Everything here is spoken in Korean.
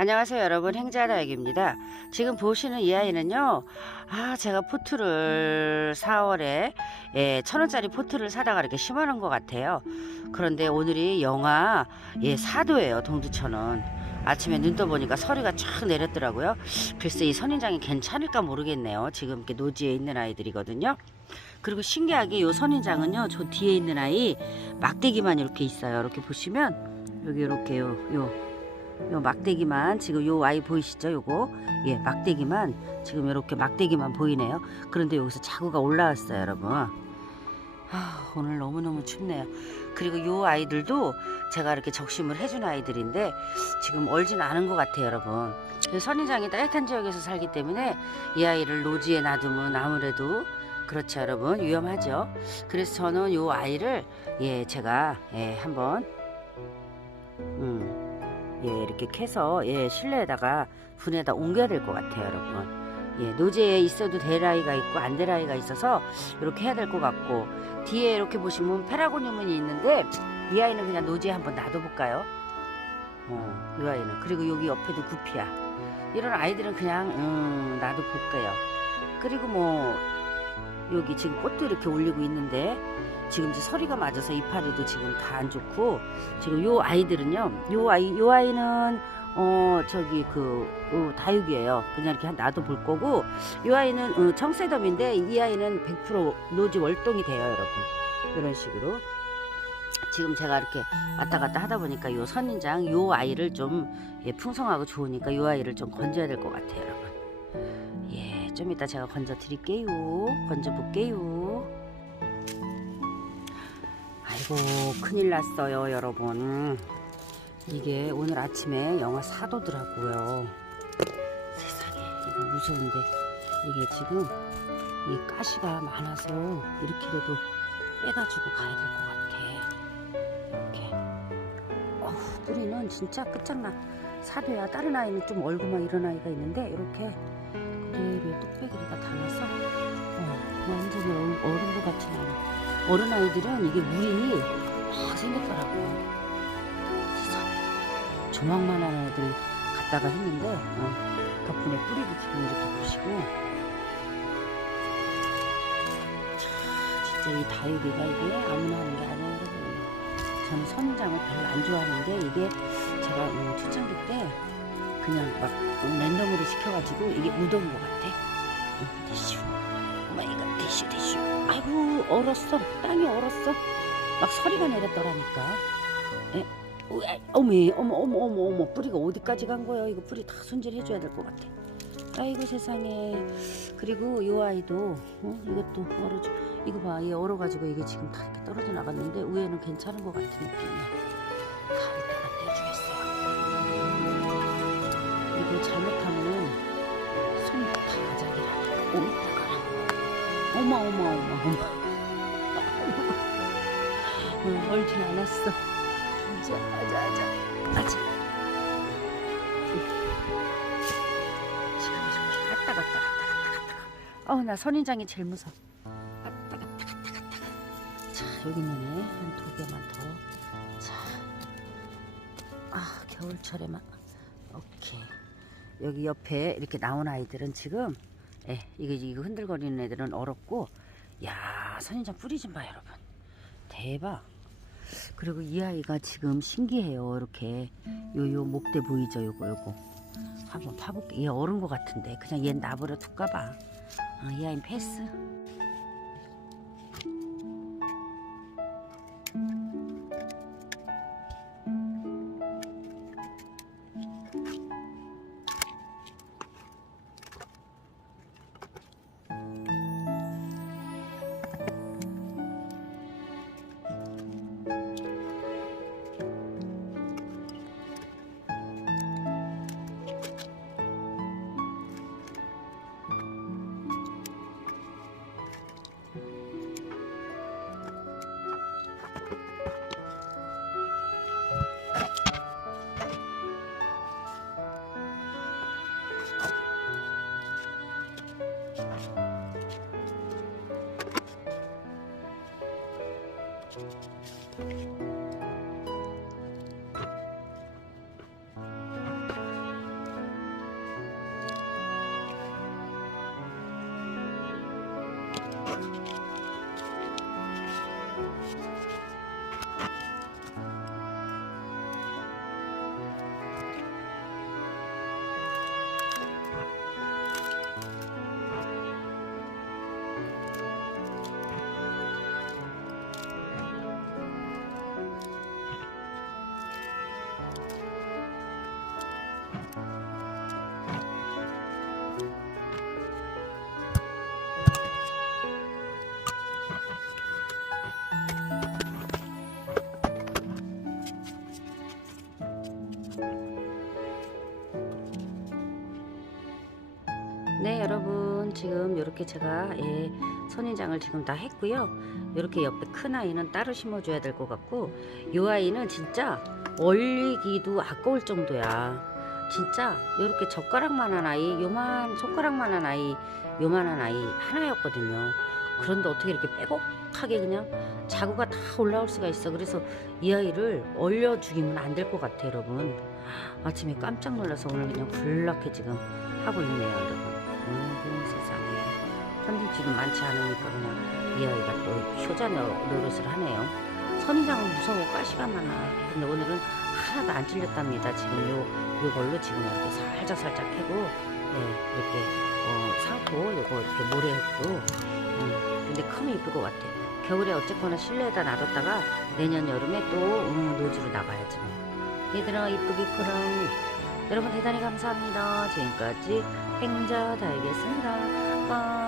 안녕하세요 여러분. 행자다육입니다. 지금 보시는 이 아이는요 아 제가 포트를 4월에 예, 천원짜리 포트를 사다가 이렇게 심어놓은 것 같아요. 그런데 오늘이 영하 예, 4도예요 동두천은 아침에 눈 떠보니까 서리가 쫙 내렸더라고요. 글쎄 이 선인장이 괜찮을까 모르겠네요. 지금 이렇게 노지에 있는 아이들이거든요. 그리고 신기하게 이 선인장은요 저 뒤에 있는 아이 막대기만 이렇게 있어요. 이렇게 보시면 여기 이렇게 요. 요 요 막대기만 지금 요 아이 보이시죠? 요거? 예 막대기만. 지금 이렇게 막대기만 보이네요. 그런데 여기서 자구가 올라왔어요 여러분. 아, 오늘 너무너무 춥네요. 그리고 요 아이들도 제가 이렇게 적심을 해준 아이들인데 지금 얼진 않은 것 같아요 여러분. 그 선인장이 따뜻한 지역에서 살기 때문에 이 아이를 노지에 놔두면 아무래도 그렇죠 여러분. 위험하죠. 그래서 저는 요 아이를 예 제가 예 한번 음 예, 이렇게 캐서 예, 실내에다가 분에다 옮겨야 될 것 같아요, 여러분. 예, 노지에 있어도 될 아이가 있고 안 될 아이가 있어서 이렇게 해야 될 것 같고 뒤에 이렇게 보시면 페라고니움이 있는데 이 아이는 그냥 노지에 한번 놔둬볼까요? 어, 이 아이는 그리고 여기 옆에도 구피야. 이런 아이들은 그냥 음, 놔둬볼게요. 그리고 뭐 여기 지금 꽃도 이렇게 올리고 있는데 지금 이제 서리가 맞아서 이파리도 지금 다 안 좋고 지금 요 아이들은요 요 아이 요 아이는 어 저기 그 어, 다육이에요. 그냥 이렇게 놔둬 볼 거고 요 아이는 어, 청새덤인데 이 아이는 100% 노지 월동이 돼요 여러분. 이런 식으로. 지금 제가 이렇게 왔다 갔다 하다 보니까 요 선인장 요 아이를 좀 예, 풍성하고 좋으니까 요 아이를 좀 건져야 될 것 같아요 여러분. 예좀 이따 제가 건져 드릴게요. 건져 볼게요 아이고 큰일 났어요 여러분. 이게 오늘 아침에 영하 4도더라고요. 세상에 이거 무서운데. 이게 지금 이 가시가 많아서 이렇게라도 빼가지고 가야 될 것 같아. 이렇게. 어후 뿌리는 진짜 끝장나. 4도야 다른 아이는 좀 얼고만 이런 아이가 있는데 이렇게 그대로 뚝배기가 달라서 어, 완전히 얼- 얼은 것 같진 않아 어른 아이들은 이게 물이 막 생겼더라고요. 조망만한 애들 갖다가 했는데 어, 덕분에 뿌리도 지금 이렇게 보시고 차, 진짜 이 다육이가 이게 아무나 하는 게 아니에요. 저는 선장을 별로 안 좋아하는데 이게 제가 음, 초창기 때 그냥 막 음, 랜덤으로 시켜가지고 이게 묻어온 것 같아. 음, 티슈. 오마이갓 티슈 티슈. 아이고 얼었어. 땅이 얼었어. 막 서리가 내렸더라니까. 에? 어메 어머 어머 어머 어머 뿌리가 어디까지 간 거예요? 이거 뿌리 다 손질해줘야 될 것 같아. 아이고 세상에. 그리고 이 아이도 어? 이것도 얼어져. 이거 봐, 얘 얼어가지고 이게 지금 다 이렇게 떨어져 나갔는데 위에는 괜찮은 것 같은 느낌이야. 응, 얼진 않았어. 자, 자, 자, 아자. 지금 이렇게 갔다 갔다 갔다 갔다 갔다. 어우 나 선인장이 제일 무서워. 갔다 갔다 갔다 갔다. 자 여기 있네 한 두 개만 더. 자, 아 겨울철에만. 오케이. 여기 옆에 이렇게 나온 아이들은 지금 예, 이거 이거 흔들거리는 애들은 얼었고 야 선인장 뿌리 좀 봐 여러분 대박 그리고 이 아이가 지금 신기해요. 이렇게 요요 목대 보이죠? 요거 요거. 한번 파볼게. 얘 얼은 것 같은데. 그냥 얘 나버려 둘까봐. 아, 이 아이는 패스 네 여러분. 지금 이렇게 제가 예, 선인장을 지금 다 했고요. 이렇게 옆에 큰 아이는 따로 심어줘야 될 것 같고 이 아이는 진짜 얼리기도 아까울 정도야. 진짜 이렇게 젓가락만한 아이 요만 손가락만한 아이 요만한 아이 하나였거든요. 그런데 어떻게 이렇게 빼곡하게 그냥 자구가 다 올라올 수가 있어. 그래서 이 아이를 얼려 죽이면 안 될 것 같아 여러분. 아침에 깜짝 놀라서 오늘 그냥 굴락해 지금 하고 있네요 여러분 컨텐츠도 많지 않으니까 그냥 이 아이가 또 효자 노- 노릇을 하네요. 선인장은 무서워. 가시가 많아. 근데 오늘은 하나도 안 찔렸답니다. 지금 요 요걸로 지금 이렇게 살짝 살짝 해고 네 이렇게 어, 상토 요거 이렇게 모래흙도 음, 근데 크면 이쁠 것 같아. 겨울에 어쨌거나 실내에다 놔뒀다가 내년 여름에 또 음, 노지로 나가야지 뭐. 얘들아 이쁘게 크랑. 여러분 대단히 감사합니다. 지금까지 행자 달겠습니다. 빠